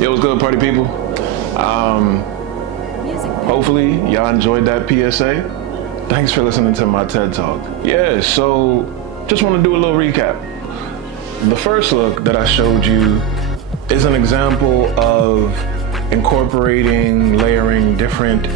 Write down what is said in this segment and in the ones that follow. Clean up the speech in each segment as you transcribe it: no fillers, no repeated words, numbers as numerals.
Yo, what's good, party people? Hopefully y'all enjoyed that PSA. Thanks for listening to my TED Talk. Yeah, so just want to do a little recap. The first look that I showed you is an example of incorporating, layering different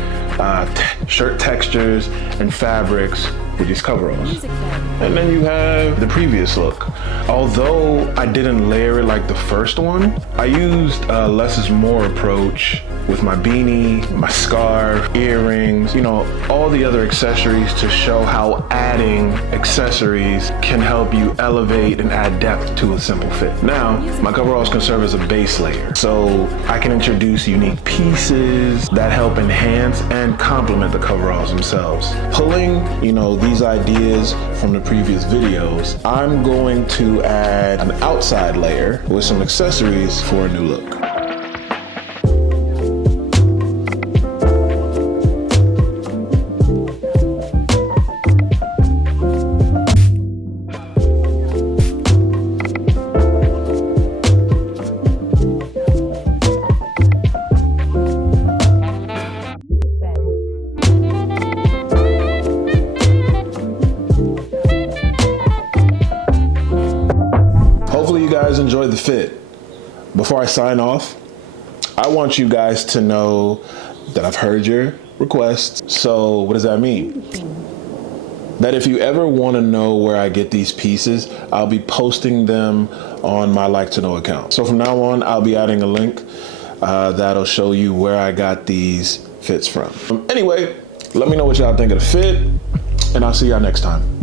shirt textures and fabrics with these coveralls. And then you have the previous look. Although I didn't layer it like the first one, I used a less is more approach with my beanie, my scarf, earrings, you know, all the other accessories to show how adding accessories can help you elevate and add depth to a simple fit. Now, my coveralls can serve as a base layer, so I can introduce unique pieces that help enhance and complement the coveralls themselves. Pulling, you know, these ideas from the previous videos, I'm going to add an outside layer with some accessories for a new look. Hopefully you guys enjoyed the fit. Before I sign off, I want you guys to know that I've heard your requests. So what does that mean? That if you ever want to know where I get these pieces, I'll be posting them on my Like to Know account. So from now on, I'll be adding a link that'll show you where I got these fits from. Anyway, let me know what y'all think of the fit, and I'll see y'all next time.